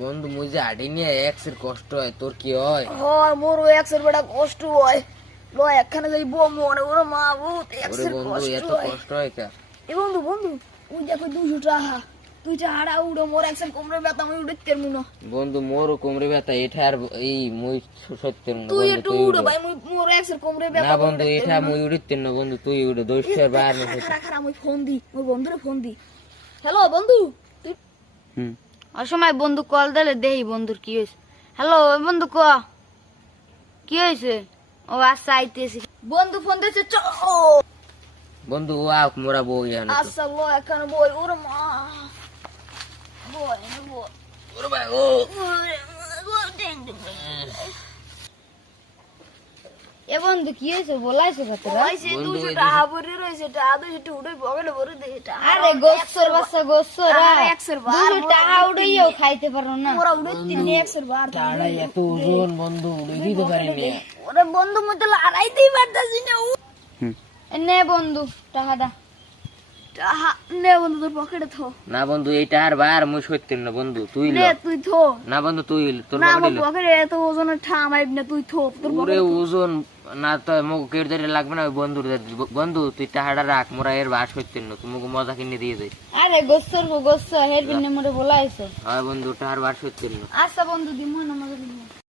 বন্ধু মুই যে আডি নিয়ে এক্সের কষ্ট হয়, তোর কি হয়? হয় মোর এক্সের বেড়া কষ্ট হয়। ল একখানে যাই বম মনে ওরে মা বহুত ওরে এক্সের বন্ধু কষ্ট এত হয়। কষ্ট হয় কা? এ বন্ধু বন্ধু ওই দেখো 200 টাকা, তুই টাকা উড়ো মোর এক্সের কোমরে ব্যথা আমি উড়তে মুনো। বন্ধু মোরও কোমরে ব্যথা, এটা আর এই মুই সত্যের না তুই বন্ধু, একটু তুই উড়ো উড়ো। ভাই মোর এক্সের কোমরে ব্যথা। না বন্ধু এটা মুই উড়িতেন না বন্ধু, তুই উড়ো, দোষের বার না হইতে। খারা আমি ফোন দি, মোর বন্ধুরে ফোন দি। হ্যালো বন্ধু, তুই অসময় বন্ধু কল দিলে দেই বন্ধুর কি হয়েছে। হ্যালো বন্ধু ক কি হয়েছে? ও আচ্ছা আইতেছি। বন্ধু ফোন দিছে চ। বন্ধু ও আক মোরা বউ ইয়ানো তো। আচ্ছা ল একখানে বই ওরে মা বই বই ওরে ভাই ও এ বন্ধু কি হয়েছে বলাইছে কতরা? ওইছে বন্ধু, 200 এই টাকা ভরে রইছে, টাকা 200 উড়ে পকেটে ভরে দে এটা। আরে গোসর বাচ্চা গোসরা আরে একশের বার 200 টাকা উড়াইও খাইতে পারো না। মোরা উড়ে নি এক্সের বার। টাড়া এত ওজন বন্ধু উড়ে দিতে পারি না। ওরে বন্ধু মতে লড়াইতেই পারতাছি না। নে বন্ধু টাকাটা। টাকা নে বন্ধু তোর পকেটে থো। না বন্ধু এইটা আর বার মুই সত্যেন না বন্ধু, তুই ল। নে তুই থো। না বন্ধু তুই তোর না পকেটে আমার ল। পকেটে এত ওজনের ঠামাইব না, তুই থো তোর ওরে পকেটে। ওজন না তো মুখ কেটে ধরে লাগবে না ওই বন্ধুর বন্ধু তুই টাকাটা রাখ, মোরা এর বাস সত্যেন না, তুমি মজা কিনে দিয়ে যাই। আরে গোসর হের বিনে মরে বলাইছো। হ্যাঁ বন্ধু টাকার বার সত্যেন না। আচ্ছা বন্ধু দিমু না মজা দিমু।